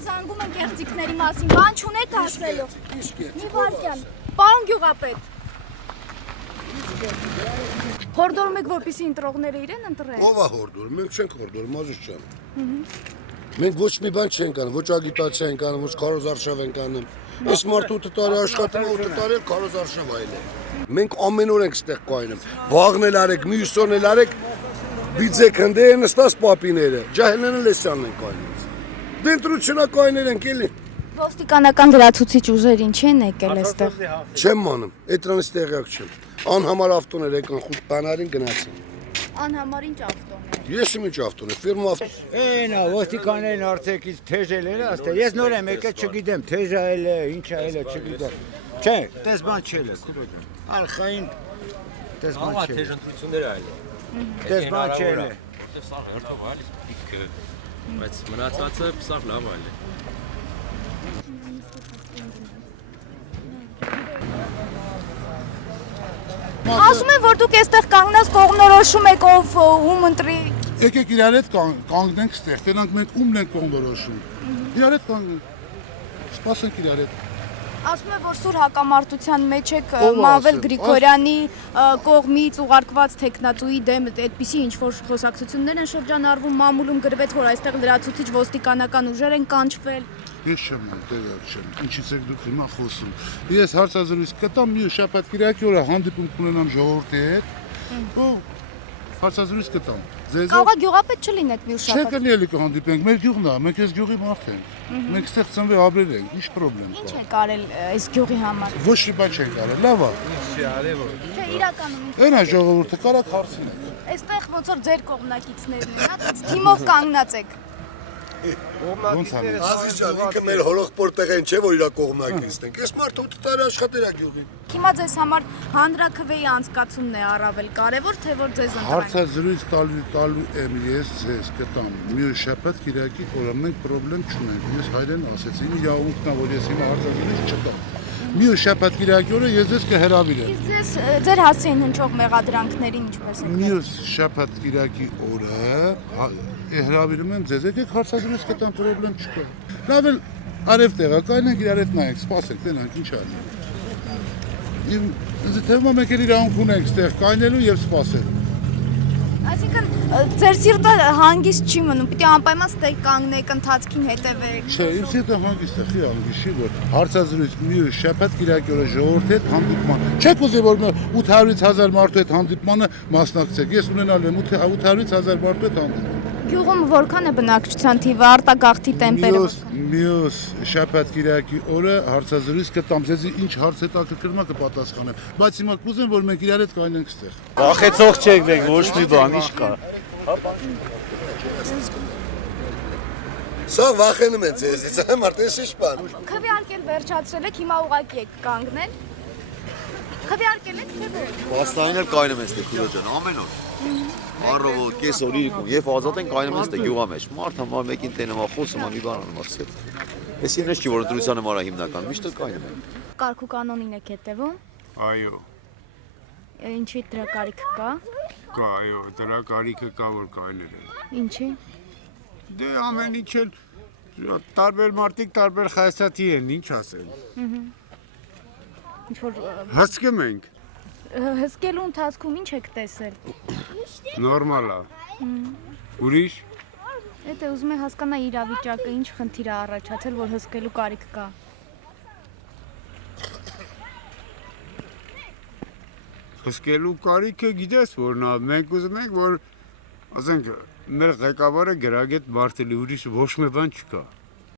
Զանգում են կեղծիքների մասին, բան չունեք ասելու։ Մի վարքյան, պարոն գյուղապետ։ Հորդորում եք, որպեսզի ընտրողները իրեն ընտրեն։ Ով է հորդորում, մենք չենք հորդորում, Մազուս ջան։ Մենք ոչ մի բան չենք անում, ոչ ագիտացիա ենք անում, ոչ քարոզարշավ ենք անում։ Այս մարդը 8 տարի աշխատում է, 8 տարի քարոզարշավ այլ է։ Մենք ամեն օր ենք ստեղ կայնում։ Վաղն էլ արեք, մյուս օրն էլ արեք։ Բիձեք հնդե են նստած պապիները, ջահելները լեսյանն են կայնում։ Դենտրությունակայներ ենք էլի։ Ոստիկանական լրացուցիչ ուժեր ինչ են եկել այստեղ։ Չեմ մանում, այդրանից տեղյակ չեմ։ Անհամար ավտոներ եկան խուտ բանարին գնացին։ Անհամար ինչ ավտոներ։ Ես ինչ ավտոն է, ֆիրմա Էնա ոստիկանային արցեկից թեժել էր, ասте։ Ես նոր եմ եկել, չգիտեմ, թեժա էլ է, ինչա էլ է, չգիտեմ։ Չէ, տես բան չել է, քուրոջան։ Արխային տես բան չել։ Թեժ ընտրություններ այլ է։ Տես բան չել է։ Սա հերթով այլ է, բայց մնացածը սա լավ այլ է։ Ասում են, որ դուք այստեղ կանգնած կողմնորոշում եք ով ում ընտրի։ Եկեք իրար հետ կանգնենք ստեղ, տենանք մենք ումն ենք կողմնորոշում։ Իրար հետ կանգնենք։ Սպասենք իրար հետ։ Ասում են, որ սուր հակամարտության մեջ եք Մավել Գրիգորյանի կողմից ուղարկված տեխնատուի դեմ այդպիսի ինչ-որ խոսակցություններ են շրջանառվում, մամուլում գրվեց, որ այստեղ լրացուցիչ ոստիկանական ուժեր են կանչվել։ Ես չեմ տեղյակ չեմ, ինչից եք դուք հիմա խոսում։ Ես հարցազրույց կտամ մի շաբաթ կիրակի օրը հանդիպում կունենամ ժողովրդի հետ։ Ու հարցազրույց կտամ։ Կարող է գյուղապետ չլինեք մի Չէ շաբաթ։ կլինի կհանդիպենք, մեր գյուղն է, մենք այս գյուղի մարդ ենք։ Մենք ստեղ ծնվել ապրել ենք, ինչ խնդրեմ Ինչ կա։ եք արել այս գյուղի համար։ Ոչ մի բան չենք արել, լավ է։ Չէ, իրականում։ Այնա ժողովուրդը կարակ հարցնեք։ Այստեղ ոնց որ ձեր կողմնակիցներն են, հա, թիմով կանգնած եք։ Ոնց անենք։ Ազիզ ջան, ինքը մեր հոլողպոր տեղեն չէ, որ իրա կողմնակիցն ենք։ Այս մարդը 8 տարի աշխատել է գյուղին։ Հիմա ձեզ համար հանրաքվեի անցկացումն է առավել կարևոր, թե որ ձեզ ընտրեն։ Հարցազրույց տալու եմ ես ձեզ կտամ մի շաբաթ կիրակի օրը մենք խնդրեմ չունենք ես հայրեն ասեցի իմ իրավունքն է որ ես հիմա հարցազրույց չտամ մի շաբաթ կիրակի օրը ես ձեզ կհրավիրեմ Իսկ ձեզ ձեր հասցեին հնչող մեղադրանքներին ինչպես եք։ մի շաբաթ կիրակի օրը հրավիրում եմ ձեզ եկեք հարցազրույց կտամ խնդրեմ չկա լավ էլ արև տեղակայնենք իրար հետ նայենք սպասենք տենանք ինչ արենք Ինձ թվում է մենք էլ իրավունք ունենք ստեղ կայնելու եւ սպասելու Այսինքն ձեր սիրտը հանգիստ չի մնում, պիտի անպայման ստեղ կանգնեք, ընթացքին հետևեք։ Չէ, իմ սիրտը հանգիստ է, խի հանգիստ, որ հարցազրույց մի շաբաթ կիրակի օրը ժողովրդի հետ հանդիպման։ Չեք ուզի որ 800,000 մարդու հետ հանդիպմանը մասնակցեք։ Ես ունենալ եմ 800,000 մարդու հետ հանդիպում։ Գյուղում որքան է բնակչության թիվը, արտագաղթի տեմպերը։ Մյուս շաբաթ կիրակի օրը հարցազրույց կտամ, ձեզ ինչ հարց հետաքրքրում է կպատասխանեմ։ Բայց հիմա կուզեմ որ մենք իրար հետ կայնենք ստեղ։ Վախեցող չեք մենք, ոչ մի բան, ինչ կա։ Սա վախենում են ձեզից, մարդես ինչ բան։ Քվեարկել վերջացրել եք, հիմա ուղղակի եք կանգնել։ Քվեարկել եք թե ոչ։ Պաստանին էլ կայնում են ստե քուրոջան, ամեն օր։ Առավոտ, կես օր իրիկում, եւ ազատ են կայնում են ստե գյուղա մեջ։ Մարդը մա մեկին տենում է խոսում, մի բան անում ասել։ Էսի ինչ չի որ ընտրության համար է հիմնական, միշտ կայնում են։ Կարգու կանոնին եք հետևում։ Այո, Ինչի դրա կարիք կա։ կա, այո, դրա կարիքը կա որ կայնել են։ Ինչի։ Դե ամեն ինչ էլ տարբեր մարդիկ տարբեր խայսաթի են, ինչ ասել։ Ինչ որ Հսկում ենք։ հսկելու ընթացքում ինչ եք տեսել։ Նորմալ է։ Ուրիշ Էդ է ուզում եմ հասկանալ իրավիճակը, ինչ խնդիր է առաջացել, որ հսկելու կարիք կա։ հսկելու կարիքը գիտես որն է, մենք ուզում ենք որ ասենք մեր ղեկավարը գրագետ մարդը ուրիշ ոչ մի բան չկա։